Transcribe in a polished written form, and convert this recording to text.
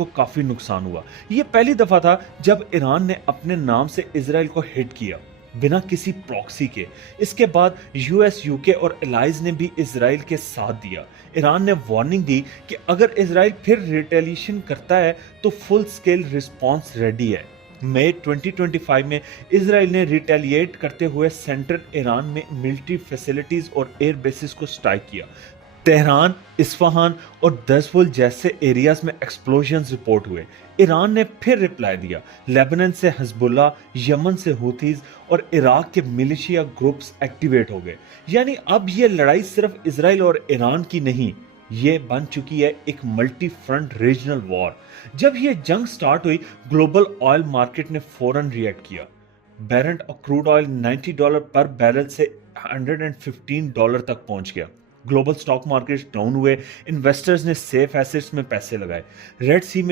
को काफी नुकसान हुआ। ये पहली दफा था जब ईरान ने अपने नाम से इजराइल को हिट किया, बिना किसी प्रॉक्सी के। इसके बाद यूएस, यूके और एलाइज ने भी इजराइल के साथ दिया। ईरान ने वार्निंग दी कि अगर इजराइल फिर रिटेलिएशन करता है तो फुल स्केल रिस्पॉन्स रेडी है। मई 2025 में इजराइल ने रिटेलिएट करते हुए सेंट्रल ईरान में मिलिट्री फैसिलिटीज और एयर बेसिस को स्ट्राइक किया। तेहरान, इस्फहान और दसफुल जैसे एरियाज में एक्सप्लोजन्स रिपोर्ट हुए। ईरान ने फिर रिप्लाई दिया। लेबनान से हिजबुल्लाह, यमन से हूथीज और इराक के मिलिशिया ग्रुप्स एक्टिवेट हो गए। यानी अब ये लड़ाई सिर्फ इजराइल और ईरान की नहीं, ये बन चुकी है एक मल्टी फ्रंट रीजनल वॉर। जब ये जंग स्टार्ट हुई, ग्लोबल ऑयल मार्केट ने फौरन रिएक्ट किया। बैरेंट और क्रूड ऑयल $90 पर बैरल से $115 तक पहुंच गया। ग्लोबल स्टॉक मार्केट डाउन हुए, इन्वेस्टर्स ने सेफ एसेट्स में पैसे लगाए। रेड सी में